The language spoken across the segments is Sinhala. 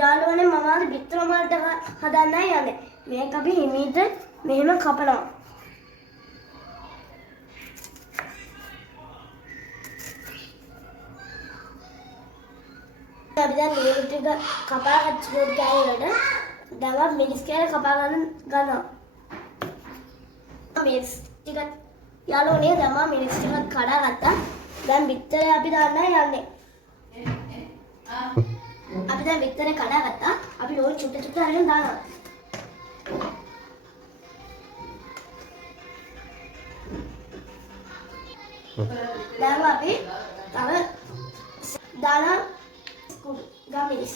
යාළුවනේ මම අද බිත්තර වලට හදන්නයි යන්නේ. මේක අපි හිමීට මෙහෙම කපනවා. අපි දැන් මේ ටික කපා ගන්න කෑල්ලට දැන් මිනිස් කෑල්ල කපා ගන්නවා. මිනිස් ටික යාළුවනේ දැන් මිනිස් ටික කඩා ගත්තා. දැන් බිත්තරේ අපි දාන්නයි යන්නේ. අපි දැන් බිත්තරේ කඩා ගත්තා. අපි ඕයි චුට්ට චුට්ට අරගෙන දානවා. දැන් අපි තව දානවා ගමිස්.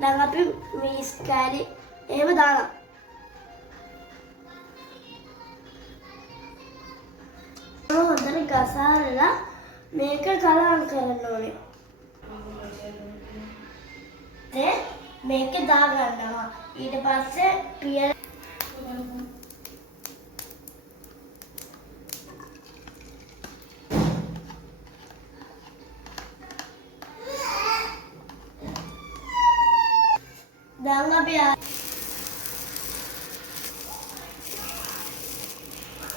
දැන් අපි මිස් කෑලි එහෙම දානවා. හොඳට ගසාරලා මේක කලවම් කරන්න ඕනේ. මේක දා ගන්නවා. ඊට පස්සේ පියල දැන් අපි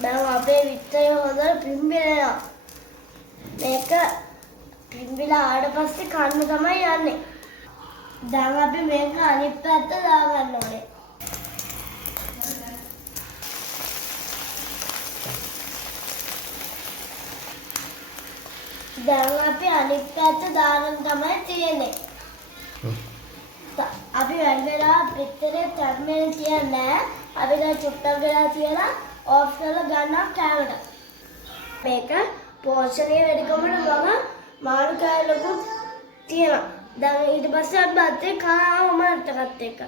දැන් අපේ විත්තරේ හොඳට පිම්බිලා. මේක පිම්බිලා ආවට පස්සේ කන්න තමයි යන්නේ. දැන් අපි මේක අනිත් පැත්ත දා ගන්න ඕනේ. දැන් අපි අනිත් පැත්ත දාගෙන තමයි තියෙන්නේ. අපි වැඩි වෙලා පිටරේ තර්මෙන් තියන්නේ. අපි දැන් චුට්ටක් වෙලා තියලා ඔෆ් කරලා ගන්නවා කෑමට. මේක පෝෂණයේ වැඩිකමට වග මාළු කෑල්ලකුත් තියෙනවා. දැන් ඊට පස්සේ අපි බත් එක කනවා මරටකත් එක්ක.